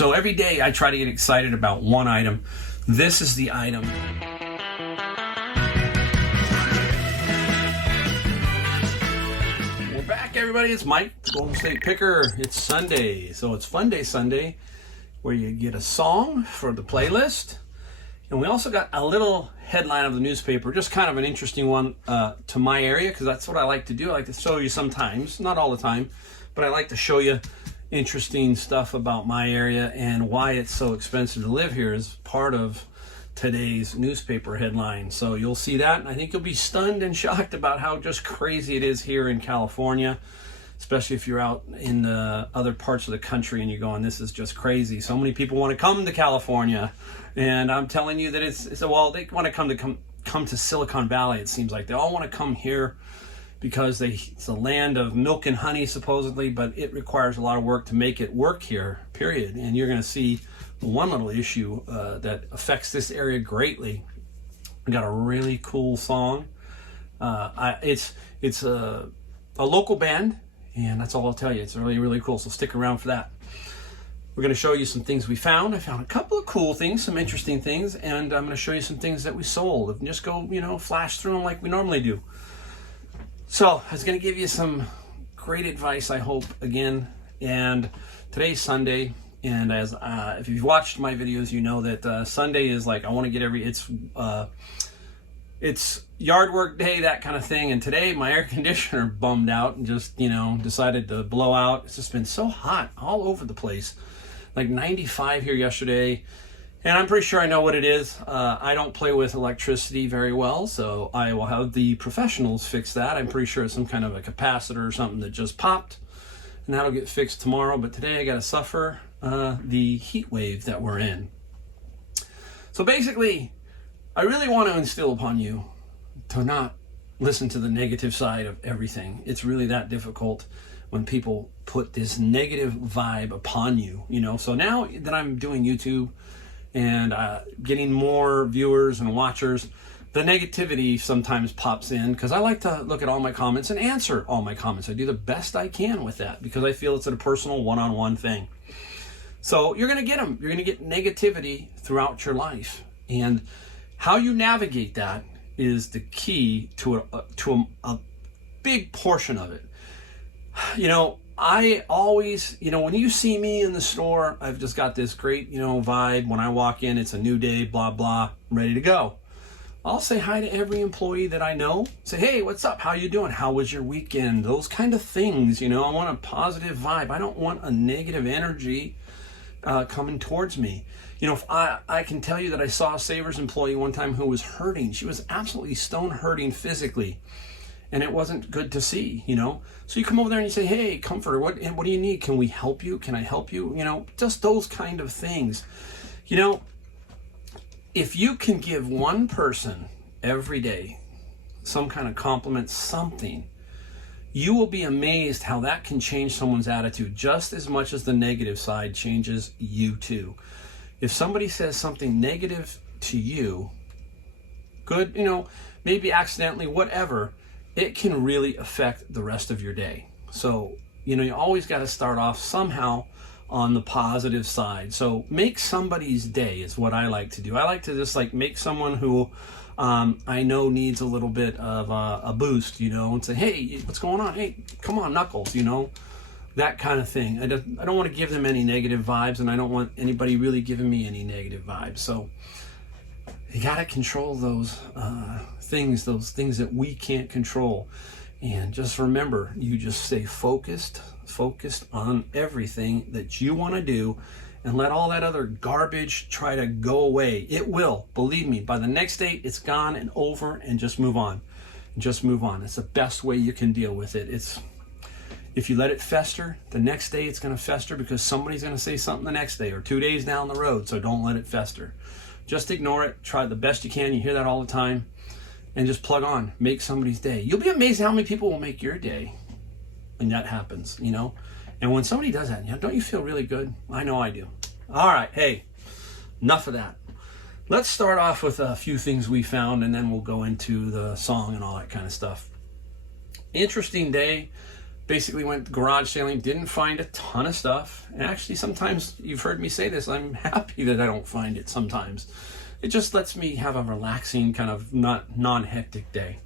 So every day I try to get excited about one item. This is the item. We're back, everybody. It's Mike, Golden State Picker. It's Sunday, so it's Fun Day Sunday, where you get a song for the playlist. And we also got a little headline of the newspaper, just kind of an interesting one to my area, because that's what I like to do. I like to show you sometimes, not all the time, but I like to show you interesting stuff about my area and why it's so expensive to live here is part of today's newspaper headline. So you'll see that, and I think you'll be stunned and shocked about how just crazy it is here in California, especially if you're out in the other parts of the country and you're going, this is just crazy. So many people want to come to California, and I'm telling you that they want to come to Silicon Valley. It seems like they all want to come here because it's a land of milk and honey, supposedly, but it requires a lot of work to make it work here, period. And you're going to see one little issue that affects this area greatly. I got a really cool song. It's a local band, and that's all I'll tell you. It's really, really cool, so stick around for that. We're going to show you some things we found. I found a couple of cool things, some interesting things, and I'm going to show you some things that we sold. And just go, flash through them like we normally do. So I was going to give you some great advice, I hope, again. And today's Sunday, and as if you've watched my videos, you know that Sunday is like, I want to get it's yard work day, that kind of thing. And today my air conditioner bummed out and just, decided to blow out. It's just been so hot all over the place. Like 95 here yesterday. And I'm pretty sure I know what it is. I don't play with electricity very well, so I will have the professionals fix that. I'm pretty sure it's some kind of a capacitor or something that just popped, and that'll get fixed tomorrow. But today I got to suffer the heat wave that we're in. So basically, I really want to instill upon you to not listen to the negative side of everything. It's really that difficult when people put this negative vibe upon you, So now that I'm doing YouTube and getting more viewers and watchers, the negativity sometimes pops in because I like to look at all my comments and answer all my comments. I do the best I can with that because I feel it's a personal one-on-one thing. So you're going to get them. You're going to get negativity throughout your life. And how you navigate that is the key to a big portion of it. I always, when you see me in the store, I've just got this great, vibe. When I walk in, it's a new day, blah, blah, I'm ready to go. I'll say hi to every employee that I know. Say, hey, what's up? How you doing? How was your weekend? Those kind of things, I want a positive vibe. I don't want a negative energy coming towards me. If I can tell you that I saw a Savers employee one time who was hurting. She was absolutely stone hurting physically. And it wasn't good to see, So you come over there and you say, hey, comforter, what do you need? Can we help you? Can I help you? Just those kind of things. If you can give one person every day some kind of compliment, something, you will be amazed how that can change someone's attitude just as much as the negative side changes you too. If somebody says something negative to you, good, maybe accidentally, whatever, it can really affect the rest of your day. So, you always got to start off somehow on the positive side. So make somebody's day is what I like to do. I like to just make someone who I know needs a little bit of a boost, and say, hey, what's going on? Hey, come on, Knuckles, that kind of thing. I don't want to give them any negative vibes, and I don't want anybody really giving me any negative vibes. So you got to control those things that we can't control. And just remember, you just stay focused on everything that you want to do, and let all that other garbage try to go away. It will, believe me, by the next day, it's gone and over, and just move on. Just move on. It's the best way you can deal with it. If you let it fester, the next day it's going to fester because somebody's going to say something the next day or 2 days down the road, so don't let it fester. Just ignore it. Try the best you can. You hear that all the time. And just plug on. Make somebody's day. You'll be amazed how many people will make your day when that happens, And when somebody does that, don't you feel really good? I know I do. All right. Hey, enough of that. Let's start off with a few things we found, and then we'll go into the song and all that kind of stuff. Interesting day. Basically went garage sailing, didn't find a ton of stuff. And actually, sometimes you've heard me say this, I'm happy that I don't find it sometimes. It just lets me have a relaxing kind of non-hectic day.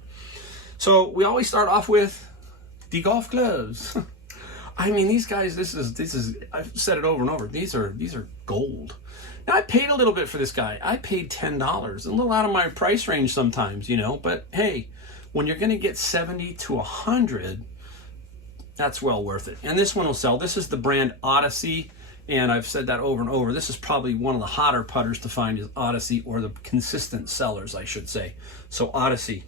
So we always start off with the golf clubs. I mean, these guys, this is I've said it over and over. These are gold. Now, I paid a little bit for this guy. I paid $10, a little out of my price range sometimes, you know, but hey, when you're going to get 70 to 100, that's well worth it. And this one will sell. This is the brand Odyssey, and I've said that over and over. This is probably one of the hotter putters to find, is Odyssey, or the consistent sellers, I should say. So Odyssey.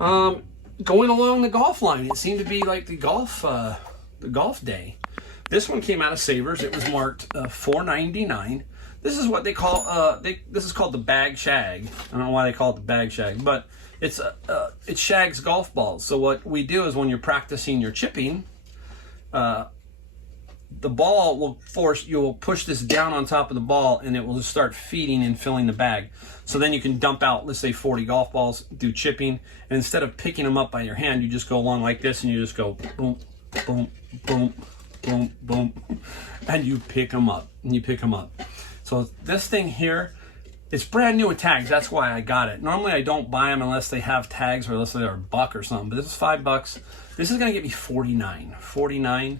Going along the golf line, it seemed to be like the golf day. This one came out of Savers. It was marked $4.99. This is what they call this is called the bag shag. I don't know why they call it the bag shag, but it shags golf balls. So what we do is when you're practicing your chipping, the ball will you will push this down on top of the ball, and it will just start feeding and filling the bag. So then you can dump out, let's say 40 golf balls, do chipping, and instead of picking them up by your hand, you just go along like this, and you just go boom, boom, boom, boom, boom, and you pick them up, and you pick them up. So this thing here, it's brand new with tags. That's why I got it. Normally I don't buy them unless they have tags or unless they're $1 or something, but this is $5. This is gonna get me $49.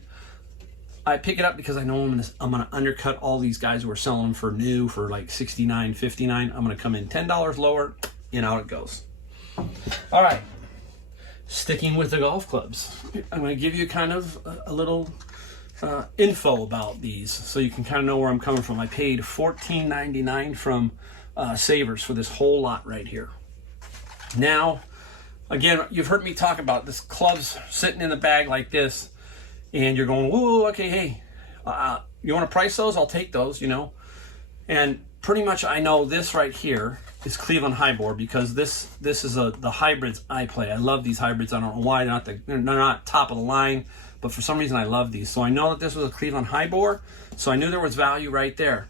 I pick it up because I know I'm gonna undercut all these guys who are selling them for new for like $69, $59. I'm gonna come in $10 lower, and out it goes. All right, sticking with the golf clubs, I'm gonna give you kind of a little info about these so you can kind of know where I'm coming from. I paid $14.99 from Savers for this whole lot right here. Now, again, you've heard me talk about this clubs sitting in the bag like this, and you're going, whoa, okay, hey, you want to price those? I'll take those, you know. And pretty much I know this right here is Cleveland Highbore, because this is the hybrids I play. I love these hybrids. I don't know why they're not top of the line, but for some reason I love these. So I know that this was a Cleveland Highbore, so I knew there was value right there.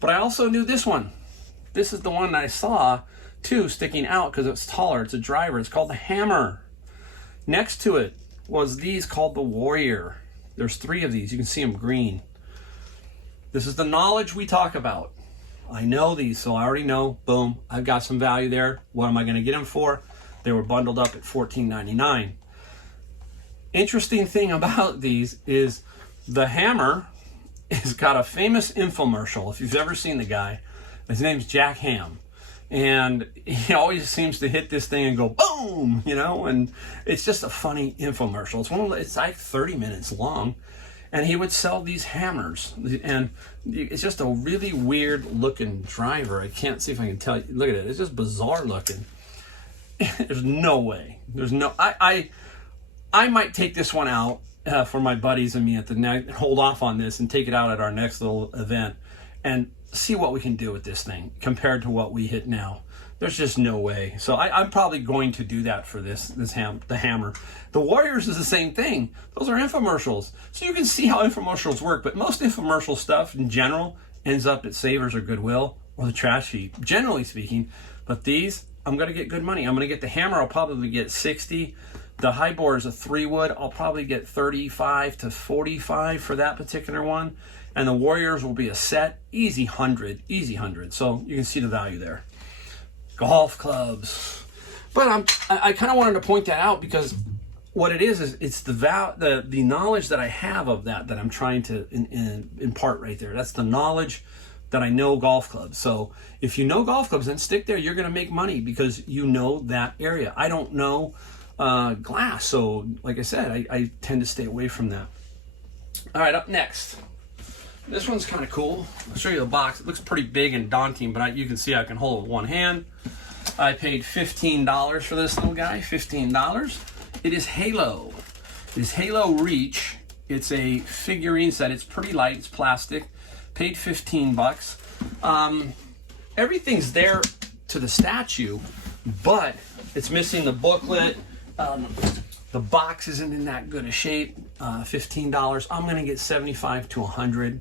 But I also knew this one. This is the one that I saw too sticking out because it's taller. It's a driver. It's called the Hammer. Next to it was these called the Warrior. There's 3 of these. You can see them green. This is the knowledge we talk about. I know these, so I already know. Boom, I've got some value there. What am I going to get them for? They were bundled up at $14.99. Interesting thing about these is the Hammer has got a famous infomercial. If you've ever seen the guy, his name's Jack Ham. And he always seems to hit this thing and go boom, you know, and it's just a funny infomercial. It's like 30 minutes long, and he would sell these hammers, and it's just a really weird looking driver. I can't see if I can tell you. Look at it. It's just bizarre looking. There's no way. There's no. I might take this one out for my buddies and me at the next. Hold off on this and take it out at our next little event and see what we can do with this thing compared to what we hit now. There's just no way. So I'm probably going to do that for the Hammer. The Warriors is the same thing. Those are infomercials. So you can see how infomercials work, but most infomercial stuff in general ends up at Savers or Goodwill or the trash heap, generally speaking. But these, I'm going to get good money. I'm going to get the Hammer. I'll probably get 60. The Highbore is a 3-wood. I'll probably get 35 to 45 for that particular one. And the Warriors will be a set, easy 100. So you can see the value there. Golf clubs. But I kind of wanted to point that out because what it is it's the knowledge that I have of that I'm trying to impart right there. That's the knowledge that I know golf clubs. So if you know golf clubs, then stick there. You're going to make money because you know that area. I don't know glass, so like I said, I tend to stay away from that. All right, up next. This one's kind of cool. I'll show you the box. It looks pretty big and daunting, but you can see I can hold it with one hand. I paid $15 for this little guy, $15. It is Halo. It is Halo Reach. It's a figurine set. It's pretty light. It's plastic. Paid 15 bucks. Everything's there to the statue, but it's missing the booklet. The box isn't in that good a shape. $15. I'm going to get 75 to 100.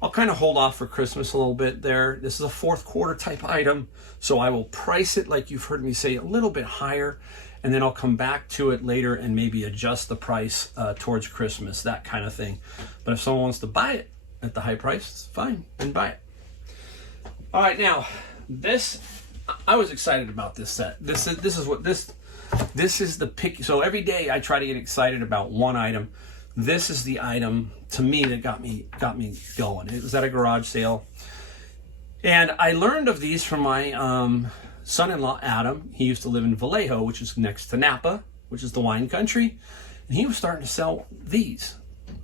I'll kind of hold off for Christmas a little bit there. This is a fourth quarter type item, so I will price it, like you've heard me say, a little bit higher. and then I'll come back to it later and maybe adjust the price towards Christmas, that kind of thing. But if someone wants to buy it at the high price, it's fine, and buy it. All right, now this, I was excited about this set. This is the pick. So every day I try to get excited about one item. This is the item to me that got me going. It was at a garage sale, and I learned of these from my son-in-law Adam. He used to live in Vallejo, which is next to Napa, which is the wine country, and he was starting to sell these.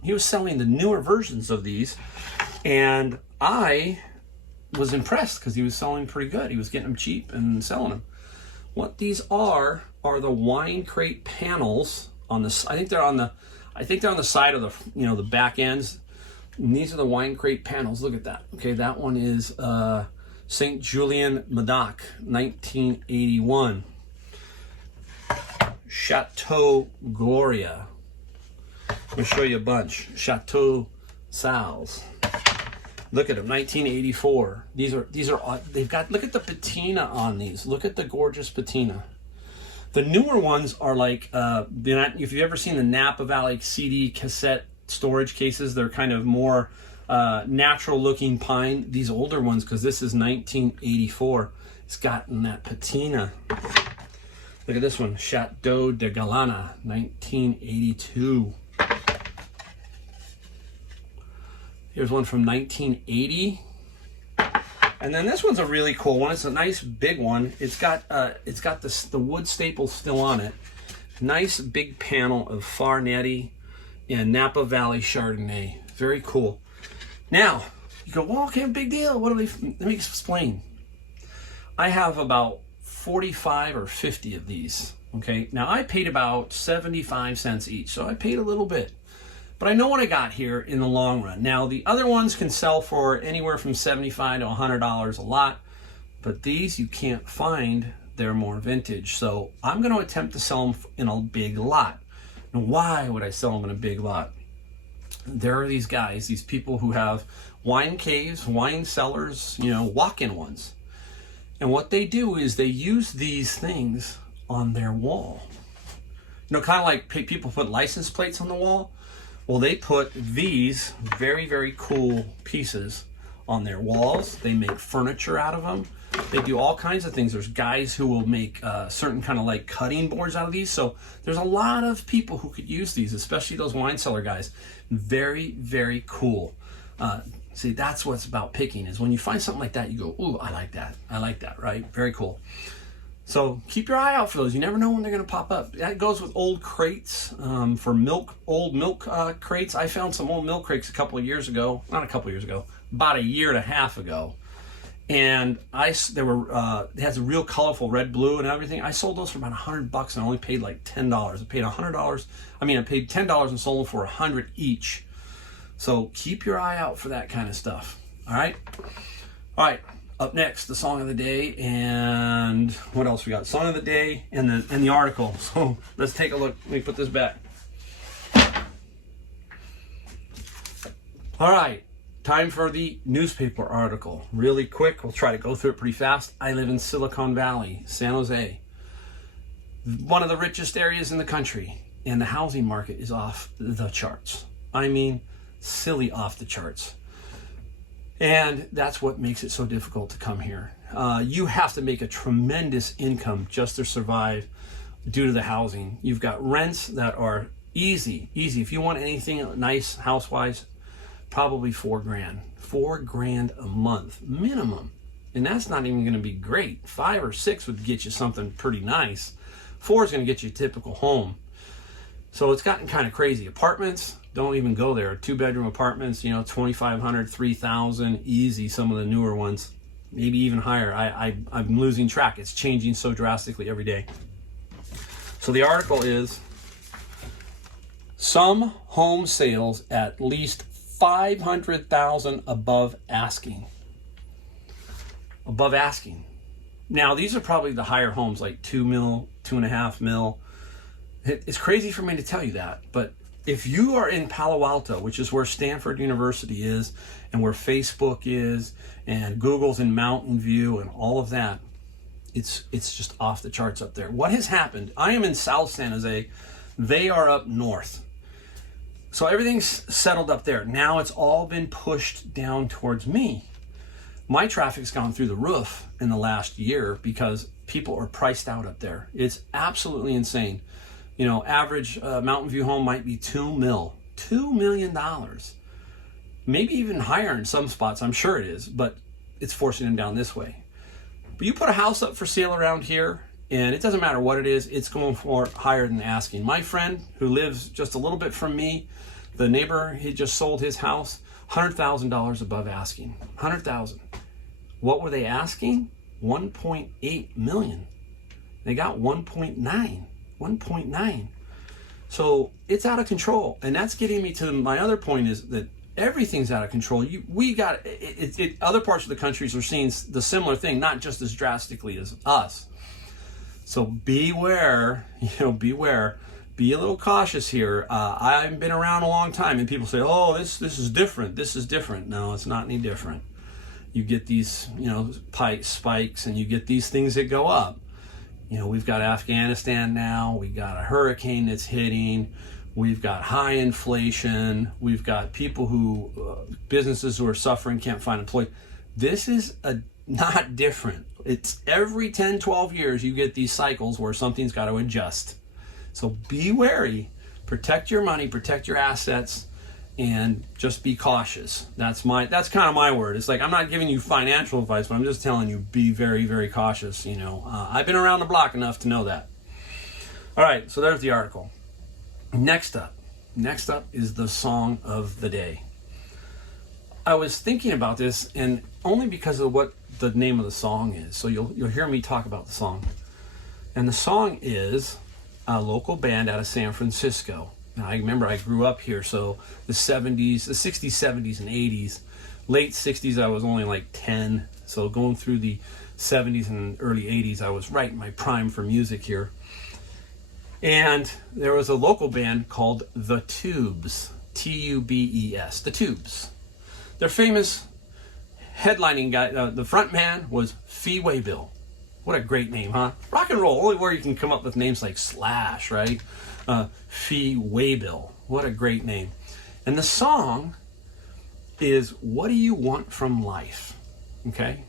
He was selling the newer versions of these, and I was impressed because he was selling pretty good. He was getting them cheap and selling them. What these are the wine crate panels on this. I think they're on the side of the the back ends. And these are the wine crate panels. Look at that. Okay, that one is St. Julien Medoc, 1981. Chateau Gloria. I'm gonna show you a bunch. Chateau Salles. Look at them, 1984. These are they've got, look at the patina on these. Look at the gorgeous patina. The newer ones are like, if you've ever seen the Napa Valley CD cassette storage cases, they're kind of more natural looking pine. These older ones, because this is 1984, it's gotten that patina. Look at this one, Chateau de Galana, 1982. Here's one from 1980. And then this one's a really cool one. It's a nice big one. It's got the wood staples still on it. Nice big panel of Farnetti and Napa Valley Chardonnay. Very cool. Now, you go, well, okay, big deal. What do they, let me explain. I have about 45 or 50 of these. Okay, now I paid about 75 cents each, so I paid a little bit. But I know what I got here in the long run. Now, the other ones can sell for anywhere from $75 to $100 a lot, but these you can't find. They're more vintage. So I'm going to attempt to sell them in a big lot. Now, why would I sell them in a big lot? There are these guys, these people who have wine caves, wine cellars, walk-in ones. And what they do is they use these things on their wall. Kind of like people put license plates on the wall. Well, they put these very, very cool pieces on their walls. They make furniture out of them. They do all kinds of things. There's guys who will make certain kind of like cutting boards out of these. So there's a lot of people who could use these, especially those wine cellar guys. Very, very cool. See, that's what's about picking, is when you find something like that, you go, ooh, I like that. I like that, right? Very cool. So keep your eye out for those. You never know when they're going to pop up. That goes with old crates for milk, old milk crates. I found some old milk crates a couple of years ago. Not a couple of years ago, about a year and a half ago. And it has a real colorful red, blue, and everything. I sold those for about $100 and I only paid like $10. I paid $100. I paid $10 and sold them for $100 each. So keep your eye out for that kind of stuff. All right. Up next, the song of the day, and what else we got? Song of the day and the article. So let's take a look. Let me put this back. All right, time for the newspaper article. Really quick, we'll try to go through it pretty fast. I live in Silicon Valley, San Jose, one of the richest areas in the country, and the housing market is off the charts. Silly off the charts. And that's what makes it so difficult to come here. You have to make a tremendous income just to survive due to the housing. You've got rents that are easy. If you want anything nice house-wise, probably $4,000. $4,000 a month minimum. And that's not even going to be great. 5 or 6 would get you something pretty nice. 4 is going to get you a typical home. So it's gotten kind of crazy. Apartments, don't even go there. 2-bedroom apartments, $2,500, $3,000, easy. Some of the newer ones, maybe even higher. I'm losing track. It's changing so drastically every day. So the article is, some home sales at least $500,000 above asking. Above asking. Now these are probably the higher homes, like $2 million, $2.5 million. It's crazy for me to tell you that, but if you are in Palo Alto, which is where Stanford University is, and where Facebook is, and Google's in Mountain View, and all of that, It's just off the charts up there. What has happened? I am in South San Jose. They are up north. So everything's settled up there. Now it's all been pushed down towards me. My traffic's gone through the roof in the last year because people are priced out up there. It's absolutely insane. You know, average Mountain View home might be $2 million. Maybe even higher in some spots, I'm sure it is, but it's forcing them down this way. But you put a house up for sale around here, and it doesn't matter what it is, it's going for higher than asking. My friend who lives just a little bit from me, the neighbor, he just sold his house, $100,000 above asking. $100,000. What were they asking? $1.8 million. They got 1.9. So it's out of control. And that's getting me to my other point, is that everything's out of control. Other parts of the countries are seeing the similar thing, not just as drastically as us. So beware, beware. Be a little cautious here. I've been around a long time, and people say, "Oh, this is different. This is different." No, it's not any different. You get these, spikes, and you get these things that go up. We've got Afghanistan now. We've got a hurricane that's hitting. We've got high inflation. We've got people businesses who are suffering, can't find employees. This is not different. It's every 10, 12 years you get these cycles where something's got to adjust. So be wary, protect your money, protect your assets, and just be cautious. That's kind of my word. It's like, I'm not giving you financial advice, but I'm just telling you, be very, very cautious. I've been around the block enough to know that. All right, so there's the article. Next up is the song of the day. I was thinking about this, and only because of what the name of the song is. So you'll hear me talk about the song. And the song is a local band out of San Francisco. And I remember I grew up here, so the 60s, 70s, and 80s. Late 60s, I was only like 10. So going through the 70s and early 80s, I was right in my prime for music here. And there was a local band called The Tubes, T-U-B-E-S, The Tubes. Their famous headlining guy, the front man was Fee Waybill. What a great name, huh? Rock and roll, only where you can come up with names like Slash, right? Fee Waybill, what a great name. And the song is, "What Do You Want From Life?" Okay?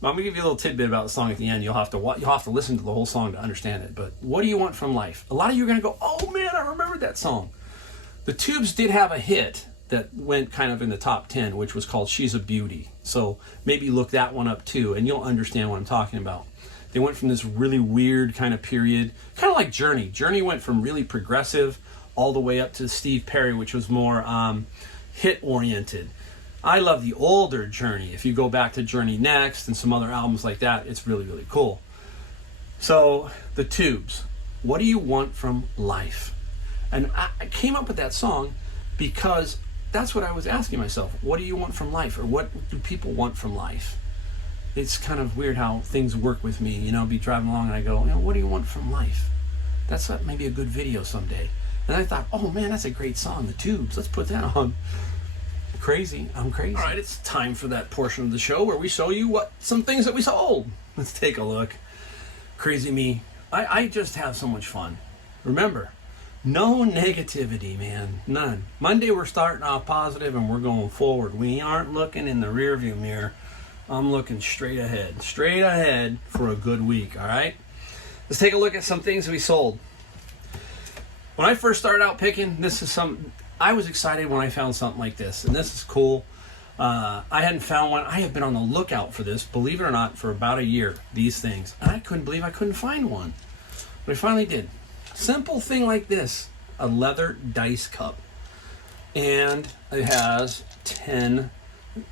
I'm gonna give you a little tidbit about the song at the end. You'll have to listen to the whole song to understand it. But what do you want from life? A lot of you are gonna go, "Oh man, I remember that song." The Tubes did have a hit that went kind of in the top 10, which was called "She's a Beauty." So maybe look that one up too, and you'll understand what I'm talking about. They went from this really weird kind of period, kind of like Journey. Journey went from really progressive all the way up to Steve Perry, which was more hit-oriented. I love the older Journey. If you go back to Journey Next and some other albums like that, it's really, really cool. So, The Tubes, "What Do You Want From Life?" And I came up with that song because that's what I was asking myself. What do you want from life? Or what do people want from life? It's kind of weird how things work with me. I'll be driving along and I go, what do you want from life? That's maybe a good video someday. And I thought, oh man, that's a great song, The Tubes. Let's put that on. Crazy. I'm crazy. All right, it's time for that portion of the show where we show you some things that we sold. Let's take a look. Crazy me. I just have so much fun. Remember, no negativity, man. None. Monday we're starting off positive and we're going forward. We aren't looking in the rearview mirror. I'm looking straight ahead for a good week, all right? Let's take a look at some things we sold. When I first started out picking, I was excited when I found something like this, and this is cool. I hadn't found one. I have been on the lookout for this, believe it or not, for about a year, these things. And I couldn't believe I couldn't find one. But I finally did. Simple thing like this, a leather dice cup. And it has 10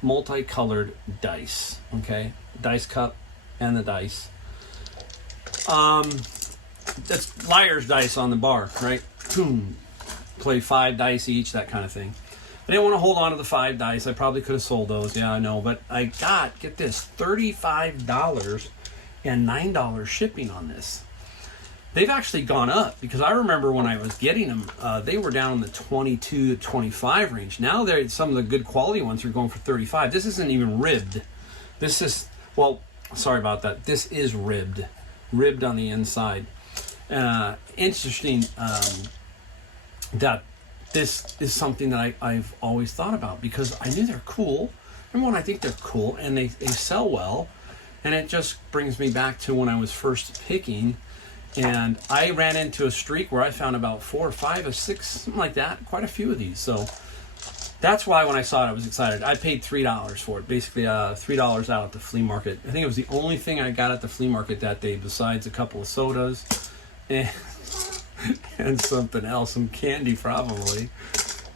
multicolored dice, okay? Dice cup and the dice. That's liar's dice on the bar, right? Play 5 dice each, that kind of thing. I didn't want to hold on to the 5 dice. I probably could have sold those, yeah, I know. But I got, get this, $35 and $9 shipping on this. They've actually gone up because I remember when I was getting them, they were down in the 22 to 25 range. Now some of the good quality ones are going for 35. This isn't even ribbed. This is, well, Sorry about that. This is ribbed on the inside. Interesting that this is something that I've always thought about, because I knew they're cool. Number one, I think they're cool and they sell well. And it just brings me back to when I was first picking, and I ran into a streak where I found about 4 or 5 or 6, something like that, quite a few of these. So that's why when I saw it, I was excited. I paid $3 for it, basically $3 out at the flea market. I think it was the only thing I got at the flea market that day, besides a couple of sodas and, and something else, some candy probably.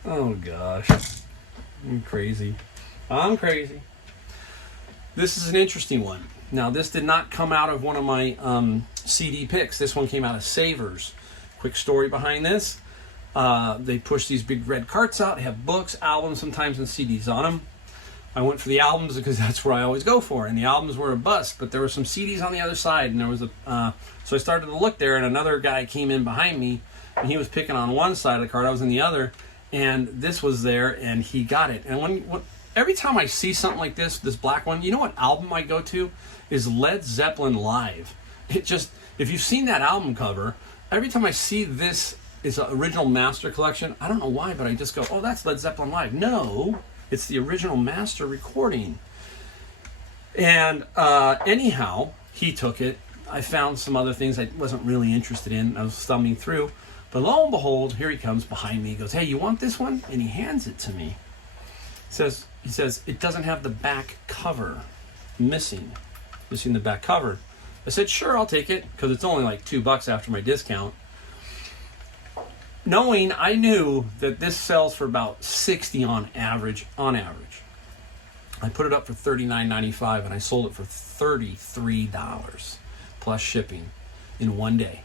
Oh gosh, I'm crazy. I'm crazy. This is an interesting one. Now, this did not come out of one of my CD picks. This one came out of Savers. Quick story behind this. They push these big red carts out. They have books, albums, sometimes and CDs on them. I went for the albums because that's where I always go for. And the albums were a bust, but there were some CDs on the other side. And there was so I started to look there, and another guy came in behind me, and he was picking on one side of the cart. I was in the other, and this was there, and he got it. And every time I see something like this black one, you know what album I go to is Led Zeppelin Live. It just, if you've seen that album cover, every time I see this is an original master collection, I don't know why, but I just go, oh, that's Led Zeppelin Live. No, it's the original master recording. And anyhow, he took it. I found some other things I wasn't really interested in. I was thumbing through, but lo and behold, here he comes behind me. He goes, hey, you want this one? And he hands it to me. He says, it doesn't have the back cover, missing the back cover. I said, sure, I'll take it, because it's only like $2 after my discount. Knowing I knew that this sells for about $60 on average. I put it up for $39.95, and I sold it for $33 plus shipping in one day.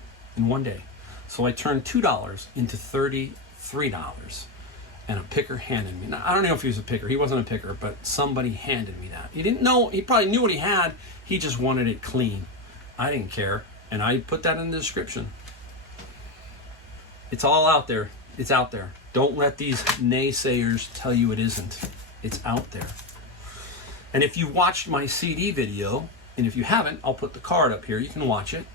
So I turned $2 into $33. And a picker handed me. Now, I don't know if he was a picker. He wasn't a picker, but somebody handed me that. He didn't know. He probably knew what he had. He just wanted it clean. I didn't care. And I put that in the description. It's all out there. It's out there. Don't let these naysayers tell you it isn't. It's out there. And if you watched my CD video, and if you haven't, I'll put the card up here. You can watch it.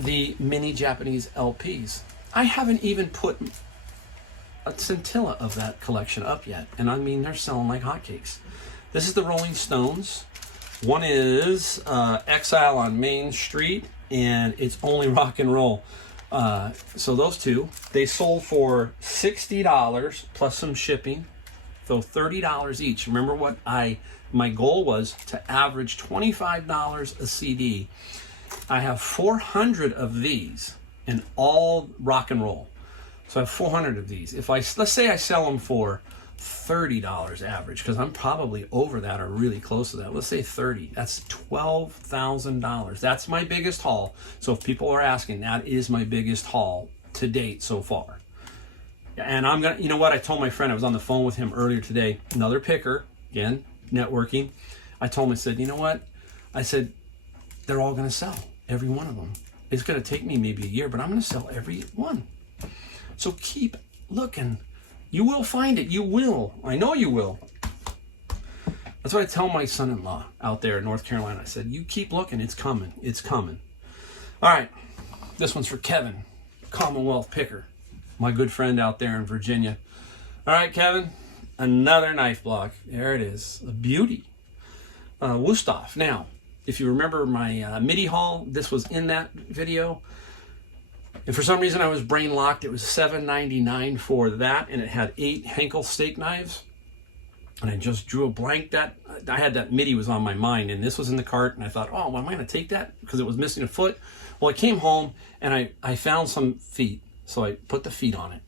The mini Japanese LPs. I haven't even put a scintilla of that collection up yet, and I mean, they're selling like hotcakes. This is the Rolling Stones. One is Exile on Main Street, and it's only rock and roll. So those two, they sold for $60 plus some shipping, so $30 each. Remember what my goal was to average $25 a CD. I have 400 of these, and all rock and roll. So I have 400 of these. Let's say I sell them for $30 average, because I'm probably over that or really close to that. Let's say 30. That's $12,000. That's my biggest haul. So if people are asking, that is my biggest haul to date so far. And I'm gonna, you know what? I told my friend, I was on the phone with him earlier today, another picker, again, networking. I told him, I said, you know what? I said, they're all gonna sell, every one of them. It's gonna take me maybe a year, but I'm gonna sell every one. So keep looking. You will find it. You will. I know you will. That's what I tell my son-in-law out there in North Carolina. I said, you keep looking. It's coming. It's coming. All right. This one's for Kevin, Commonwealth Picker, my good friend out there in Virginia. All right, Kevin, another knife block. There it is. A beauty. Wusthof. Now, if you remember my MIDI haul, this was in that video. And for some reason I was brain locked. It was $7.99 for that, and it had 8 Henkel steak knives. And I just drew a blank. That I had that MIDI was on my mind, and this was in the cart, and I thought, oh, well, am I going to take that? Because it was missing a foot. Well, I came home, and I found some feet, so I put the feet on it.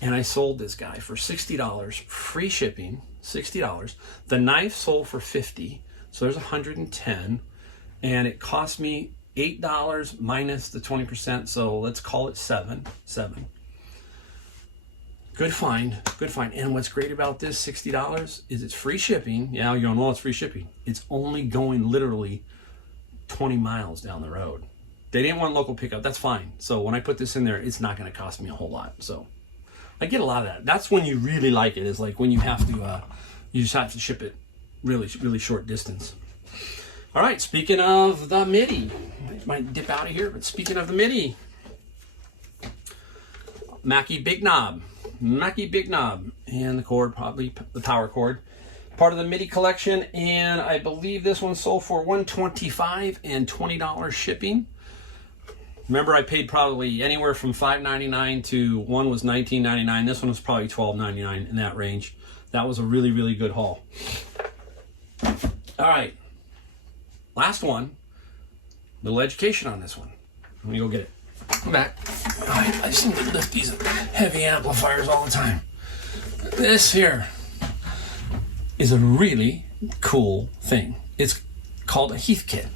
And I sold this guy for $60, free shipping, $60. The knife sold for $50, so there's $110, and it cost me $8 minus the 20%, so let's call it $7. Good find, good find. And what's great about this $60 is it's free shipping. Yeah, you're going, well, it's free shipping. It's only going literally 20 miles down the road. They didn't want local pickup. That's fine. So when I put this in there, it's not going to cost me a whole lot. So I get a lot of that. That's when you really like it, is like when you have to, you just have to ship it really, really short distance. All right, speaking of the MIDI, might dip out of here, but speaking of the MIDI, Mackie Big Knob, and the cord, probably the power cord, part of the MIDI collection, and I believe this one sold for $125 and $20 shipping. Remember, I paid probably anywhere from $5.99 to one was $19.99. This one was probably $12.99, in that range. That was a really, really good haul. All right. Last one, little education on this one. Let me go get it. Come back. I seem to lift these heavy amplifiers all the time. This here is a really cool thing. It's called a Heath kit.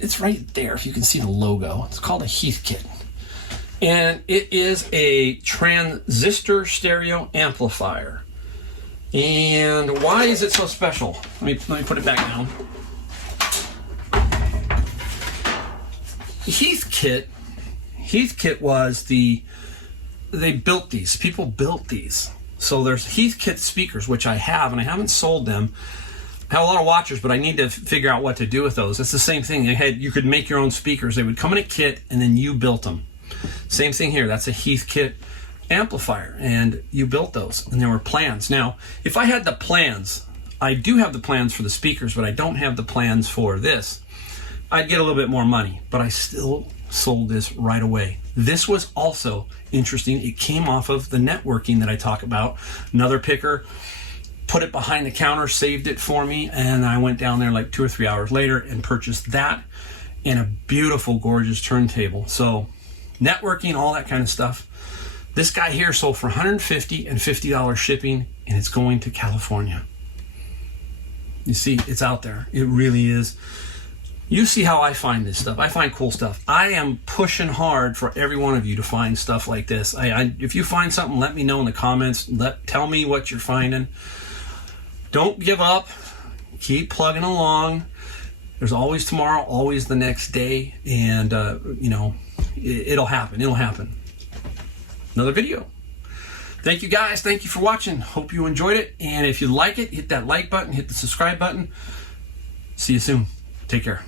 It's right there if you can see the logo. It's called a Heath kit. And it is a transistor stereo amplifier. And why is it so special? Let me put it back down. Heath kit was they built these. People built these. So there's Heath kit speakers, which I have, and I haven't sold them. I have a lot of watchers, but I need to figure out what to do with those. It's the same thing. You could make your own speakers. They would come in a kit, and then you built them. Same thing here. That's a Heath kit amplifier, and you built those, and there were plans. Now, if I had the plans, I do have the plans for the speakers, but I don't have the plans for this. I'd get a little bit more money, but I still sold this right away. This was also interesting. It came off of the networking that I talk about. Another picker put it behind the counter, saved it for me, and I went down there like 2 or 3 hours later and purchased that and a beautiful, gorgeous turntable. So networking, all that kind of stuff. This guy here sold for $150 and $50 shipping, and it's going to California. You see, it's out there. It really is. You see how I find this stuff. I find cool stuff. I am pushing hard for every one of you to find stuff like this. If you find something, let me know in the comments. Tell me what you're finding. Don't give up. Keep plugging along. There's always tomorrow, always the next day, and it'll happen. It'll happen. Another video. Thank you guys. Thank you for watching. Hope you enjoyed it. And if you like it, hit that like button, hit the subscribe button. See you soon. Take care.